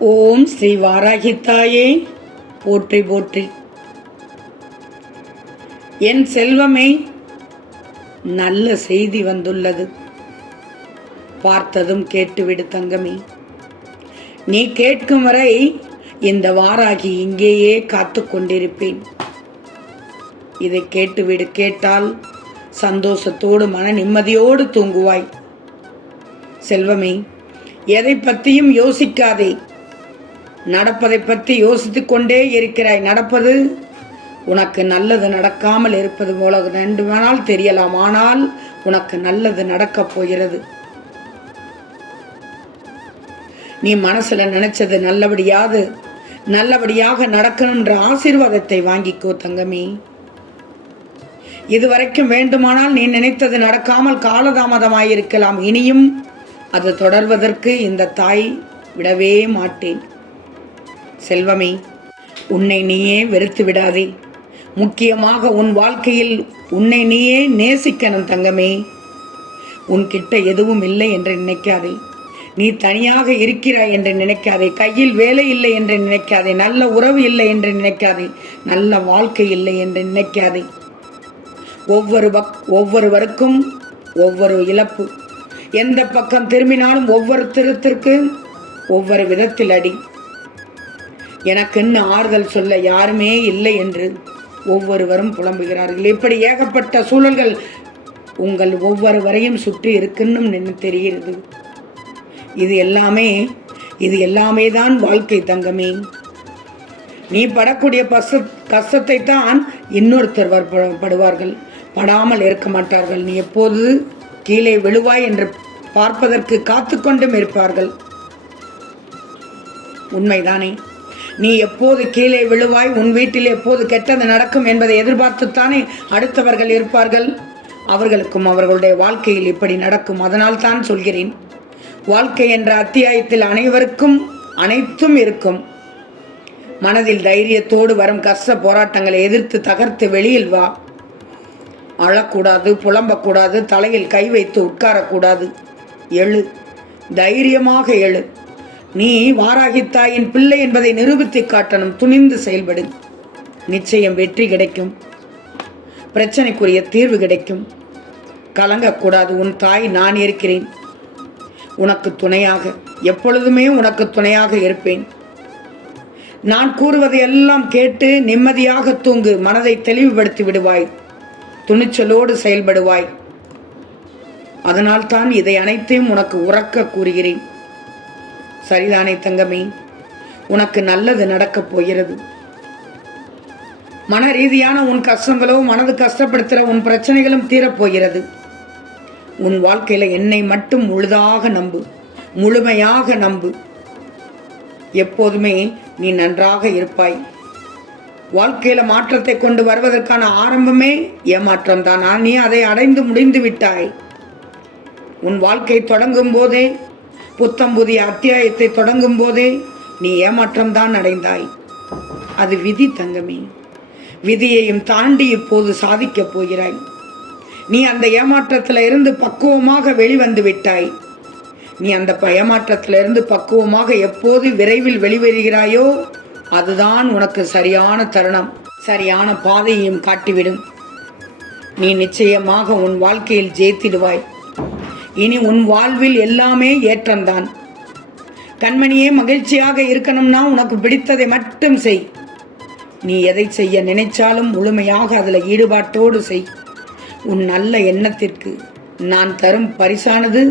ஓம் ஸ்ரீ வாராகித்தாயே. போற்றி போற்றி. என் செல்வமே நல்ல செய்தி வந்துள்ளது. பார்த்ததும் கேட்டுவிடு தங்கமே. நீ கேட்கும் வரை இந்த வாராகி இங்கேயே காத்து கொண்டிருப்பேன். இதை கேட்டுவிடு கேட்டால் சந்தோஷத்தோடு மன நிம்மதியோடு தூங்குவாய். செல்வமே எதை பற்றியும் யோசிக்காதே. நடப்பதை பற்றி யோசித்து கொண்டே இருக்கிறாய். நடப்பது உனக்கு நல்லது நடக்காமல் இருப்பது போல ரெண்டு வேணால் தெரியலாம். ஆனால் உனக்கு நல்லது நடக்கப் போகிறது. நீ மனசுல நினைச்சது நல்லபடியாது. நல்லபடியாக நடக்கணும்ன்ற ஆசீர்வாதத்தை வாங்கிக்கோ தங்கமே. இதுவரைக்கும் வேண்டுமானால் நீ நினைத்தது நடக்காமல் காலதாமதமாயிருக்கலாம். இனியும் அது தொடர்வதற்கு இந்த தாய் விடவே மாட்டேன். செல்வமே உன்னை நீயே வெறுத்து விடாதே. முக்கியமாக உன் வாழ்க்கையில் உன்னை நீயே நேசிக்கணும் தங்கமே. உன்கிட்ட எதுவும் இல்லை என்று நினைக்காதே. நீ தனியாக இருக்கிறாய் என்று நினைக்காதே. கையில் வேலை இல்லை என்று நினைக்காதே. நல்ல உறவு இல்லை என்று நினைக்காதே. நல்ல வாழ்க்கை இல்லை என்று நினைக்காதே. ஒவ்வொரு பக் ஒவ்வொருவருக்கும் ஒவ்வொரு இழப்பு. எந்த பக்கம் திரும்பினாலும் ஒவ்வொரு திருத்திற்கு ஒவ்வொரு விதத்தில் அடி. எனக்குன்னு ஆறுதல் சொல்ல யாருமே இல்லை என்று ஒவ்வொருவரும் புலம்புகிறார்கள். இப்படி ஏகப்பட்ட சூழல்கள் உங்கள் ஒவ்வொருவரையும் சுற்றி இருக்குன்னு நின்று தெரிகிறது. இது எல்லாமே இது எல்லாமே தான் வாழ்க்கை தங்கமே. நீ படக்கூடிய பச கஷ்டத்தை தான் இன்னொருத்தர் வர்- படுவார்கள். படாமல் இருக்க மாட்டார்கள். நீ எப்போது கீழே விழுவாய் என்று பார்ப்பதற்கு காத்துக்கொண்டும் இருப்பார்கள். உண்மைதானே? நீ எப்போது கீழே விழுவாய்? உன் வீட்டில் எப்போது கெட்டது நடக்கும் என்பதை எதிர்பார்த்துத்தானே அடுத்தவர்கள் இருப்பார்கள்? அவர்களுக்கும் அவர்களுடைய வாழ்க்கையில் இப்படி நடக்கும். அதனால் தான் சொல்கிறேன் வாழ்க்கை என்ற அத்தியாயத்தில் அனைவருக்கும் அனைத்தும் இருக்கும். மனதில் தைரியத்தோடு வரும் கஷ்ட போராட்டங்களை எதிர்த்து தகர்த்து வெளியில் வா. அழக்கூடாது புலம்பக்கூடாது தலையில் கை வைத்து உட்காரக்கூடாது. எழு தைரியமாக எழு. நீ வாராகித்தாயின் பிள்ளை என்பதை நிரூபித்து காட்டணும். துணிந்து செயல்படு. நிச்சயம் வெற்றி கிடைக்கும். பிரச்சனைக்குரிய தீர்வு கிடைக்கும். கலங்கக்கூடாது. உன் தாய் நான் இருக்கிறேன். உனக்கு துணையாக எப்பொழுதுமே உனக்கு துணையாக இருப்பேன். நான் கூறுவதை எல்லாம் கேட்டு நிம்மதியாக தூங்கு. மனதை தெளிவுபடுத்தி விடுவாய். துணிச்சலோடு செயல்படுவாய். அதனால்தான் இதை அனைத்தையும் உனக்கு உறக்க கூறுகிறேன். சரிதானே தங்கமே? உனக்கு நல்லது நடக்கப் போகிறது. மன ரீதியான உன் கஷ்டங்களோ மனது கஷ்டப்படுத்துகிற உன் பிரச்சனைகளும் தீரப்போகிறது உன் வாழ்க்கையில் என்னை மட்டும் முழுதாக நம்பு. முழுமையாக நம்பு. எப்போதுமே நீ நன்றாக இருப்பாய். வாழ்க்கையில் மாற்றத்தை கொண்டு வருவதற்கான ஆரம்பமே ஏமாற்றம் தான் நீ அதை அடைந்து முடிந்து விட்டாய்? உன் வாழ்க்கை தொடங்கும் போதே புத்தம் புதிய அத்தியாயத்தை தொடங்கும் போதே நீ ஏமாற்றம் தான் அடைந்தாய். அது விதி தங்கமே. விதியையும் தாண்டி இப்போது சாதிக்கப் போகிறாய். நீ அந்த ஏமாற்றத்தில் இருந்து பக்குவமாக வெளிவந்து விட்டாய். நீ அந்த ப- இருந்து பக்குவமாக எப்போது விரைவில் வெளிவருகிறாயோ அதுதான் உனக்கு சரியான தருணம். சரியான பாதையையும் காட்டிவிடும். நீ நிச்சயமாக உன் வாழ்க்கையில் ஜெயித்திடுவாய். இனி உன் வாழ்வில் எல்லாமே ஏற்றம்தான். கண்மணியே மகிழ்ச்சியாக இருக்கணும்னா உனக்கு பிடித்ததை மட்டும் செய். நீ எதை செய்ய நினைச்சாலும் முழுமையாக அதில் ஈடுபாட்டோடு செய். உன் நல்ல எண்ணத்திற்கு நான் தரும் பரிசானது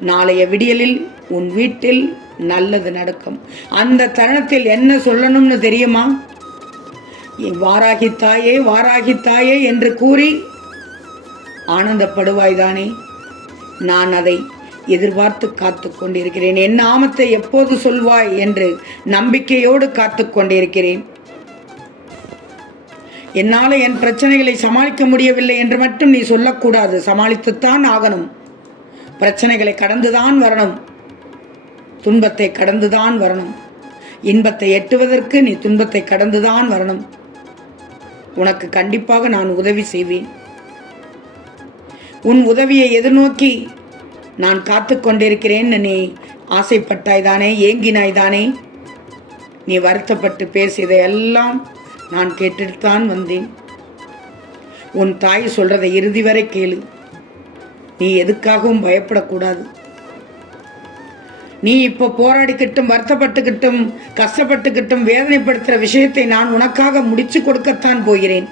நாளைய விடியலில் உன் வீட்டில் நல்லது நடக்கும். அந்த தருணத்தில் என்ன சொல்லணும்னு தெரியுமா? வாராகி தாயே வாராகி தாயே என்று கூறி ஆனந்தப்படுவாய்தானே நான் அதை எதிர்பார்த்து காத்து கொண்டிருக்கிறேன். என் நாமத்தை எப்போது சொல்வாய் என்று நம்பிக்கையோடு காத்து கொண்டிருக்கிறேன். என்னால் என் பிரச்சனைகளை சமாளிக்க முடியவில்லை என்று மட்டும் நீ சொல்லக்கூடாது. சமாளித்துத்தான் ஆகணும். பிரச்சனைகளை கடந்துதான் வரணும். துன்பத்தை கடந்துதான் வரணும். இன்பத்தை எட்டுவதற்கு நீ துன்பத்தை கடந்துதான் வரணும். உனக்கு கண்டிப்பாக நான் உதவி செய்வேன். உன் உதவியை எதிர்நோக்கி நான் காத்து கொண்டிருக்கிறேன் நீ ஆசைப்பட்டாய் தானே ஏங்கினாய் தானே நீ வருத்தப்பட்டு பேசியதையெல்லாம் நான் கேட்டுத்தான் வந்தேன். உன் தாய் சொல்றதை இறுதி வரை கேளு. நீ எதுக்காகவும் பயப்படக்கூடாது. நீ இப்போ போராடிக்கிட்டும் வருத்தப்பட்டுக்கிட்டும் கஷ்டப்பட்டுக்கிட்டும் வேதனைப்படுத்துகிற விஷயத்தை நான் உனக்காக முடிச்சு கொடுக்கத்தான் போகிறேன்.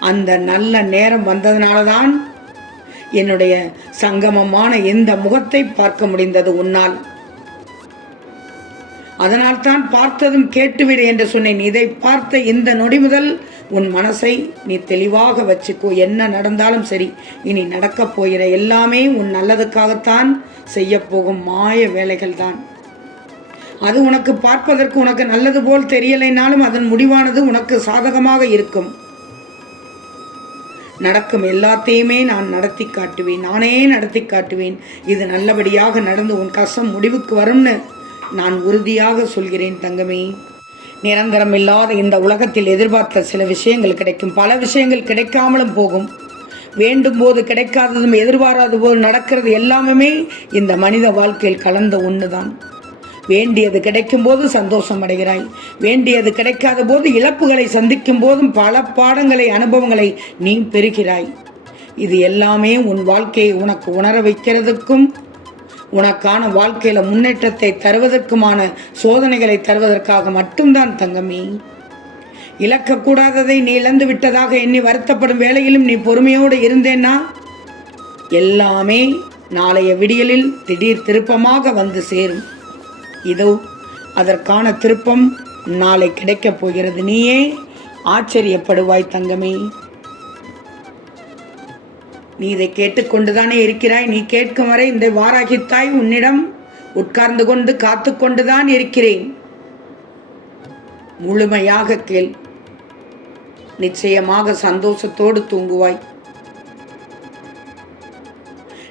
அந்த நல்ல நேரம் வந்ததுனால தான் என்னுடைய சங்கமமான இந்த முகத்தை பார்க்க முடிந்தது உன்னால்? அதனால் தான் பார்த்ததும் கேட்டுவிடு என்று சொன்னேன். இதை பார்த்த இந்த நொடி முதல் உன் மனசை நீ தெளிவாக வச்சுக்கோ. என்ன நடந்தாலும் சரி இனி நடக்கப் போகிற எல்லாமே உன் நல்லதுக்காகத்தான் செய்யப்போகும் மாய வேலைகள் தான் அது உனக்கு பார்ப்பதற்கு உனக்கு நல்லது போல் தெரியலைனாலும் அதன் முடிவானது உனக்கு சாதகமாக இருக்கும். நடக்கும் எல்லாத்தையுமே நான் நடத்தி காட்டுவேன் நானே நடத்தி காட்டுவேன். இது நல்லபடியாக நடந்து உன் கஷ்டம் முடிவுக்கு வரும்னு நான் உறுதியாக சொல்கிறேன் தங்கமே. நிரந்தரம் இல்லாத இந்த உலகத்தில் எதிர்பார்த்த சில விஷயங்கள் கிடைக்கும். பல விஷயங்கள் கிடைக்காமலும் போகும். வேண்டும் போது கிடைக்காததும் எதிர்பாராத போது நடக்கிறது எல்லாமே இந்த மனித வாழ்க்கையில் கலந்த ஒன்று தான் வேண்டியது கிடைக்கும் போது சந்தோஷம் அடைகிறாய் வேண்டியது கிடைக்காத போது இழப்புகளை சந்திக்கும் போதும் பல பாடங்களை அனுபவங்களை நீ பெறுகிறாய். இது எல்லாமே உன் வாழ்க்கையை உனக்கு உணர வைக்கிறதுக்கும் உனக்கான வாழ்க்கையில முன்னேற்றத்தை தருவதற்குமான சோதனைகளை தருவதற்காக மட்டும்தான் தங்கமே. இழக்கக்கூடாததை நீ இழந்து விட்டதாக எண்ணி வருத்தப்படும் வேளையிலும் நீ பொறுமையோடு இருந்தேன்னா எல்லாமே நாளைய விடியலில் திடீர் திருப்பமாக வந்து சேரும். இதோ அதற்கான திருப்பம் நாளை கிடைக்கப் போகிறது. நீயே ஆச்சரியப்படுவாய் தங்கமே. நீ இதை கேட்டுக்கொண்டுதானே இருக்கிறாய்? நீ கேட்கும் வரை இந்த வாராகித்தாய் உன்னிடம் உட்கார்ந்து கொண்டு காத்து கொண்டுதான் இருக்கிறேன். முழுமையாக கேள். நிச்சயமாக சந்தோஷத்தோடு தூங்குவாய்.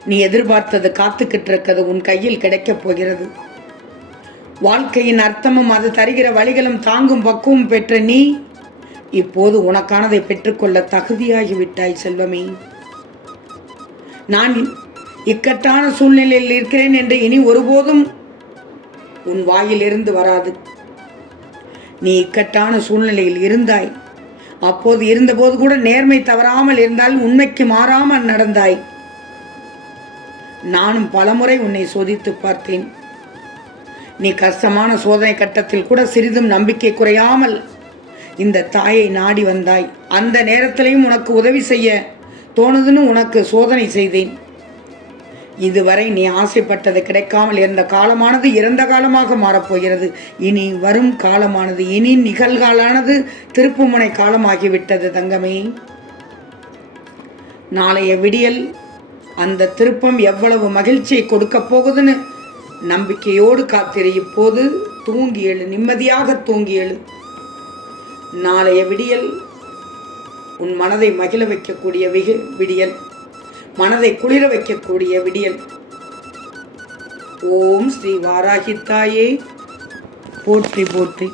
நீ எதிர்பார்த்தது காத்துக்கிட்டு இருக்கிறது உன் கையில் கிடைக்கப் போகிறது. வாழ்க்கையின் அர்த்தமும் அது தருகிற வழிகளும் தாங்கும் பக்குவம் பெற்ற நீ இப்போது உனக்கானதை பெற்றுக்கொள்ள தகுதியாகிவிட்டாய் செல்வமே. நான் இக்கட்டான சூழ்நிலையில் இருக்கிறேன் என்று இனி ஒருபோதும் உன் வாயிலிருந்து வராது. நீ இக்கட்டான சூழ்நிலையில் இருந்தாய். அப்போது இருந்தபோது கூட நேர்மை தவறாமல் இருந்தால் உண்மைக்கு மாறாமல் நடந்தாய். நானும் பலமுறை உன்னை சோதித்து பார்த்தேன். நீ கஷ்டமான சோதனை கட்டத்தில் கூட சிறிதும் நம்பிக்கை குறையாமல் இந்த தாயை நாடி வந்தாய். அந்த நேரத்திலையும் உனக்கு உதவி செய்ய தோணுதுன்னு உனக்கு சோதனை செய்தேன். இதுவரை நீ ஆசைப்பட்டது கிடைக்காமல் இருந்த காலமானது இறந்த காலமாக மாறப்போகிறது இனி வரும் காலமானது இனி நிகழ்காலானது திருப்புமுனை காலமாகிவிட்டது தங்கமே. நாளைய விடியல் அந்த திருப்பம் எவ்வளவு மகிழ்ச்சியை கொடுக்கப் போகுதுன்னு நம்பிக்கையோடு காத்திரு இப்போது தூங்கி எழு நிம்மதியாக தூங்கி எழு. நாளைய விடியல் உன் மனதை மகிழ வைக்கக்கூடிய விகு விடியல். மனதை குளிர வைக்கக்கூடிய விடியல். ஓம் ஸ்ரீ வாராகித்தாயே. போற்றி போற்றி.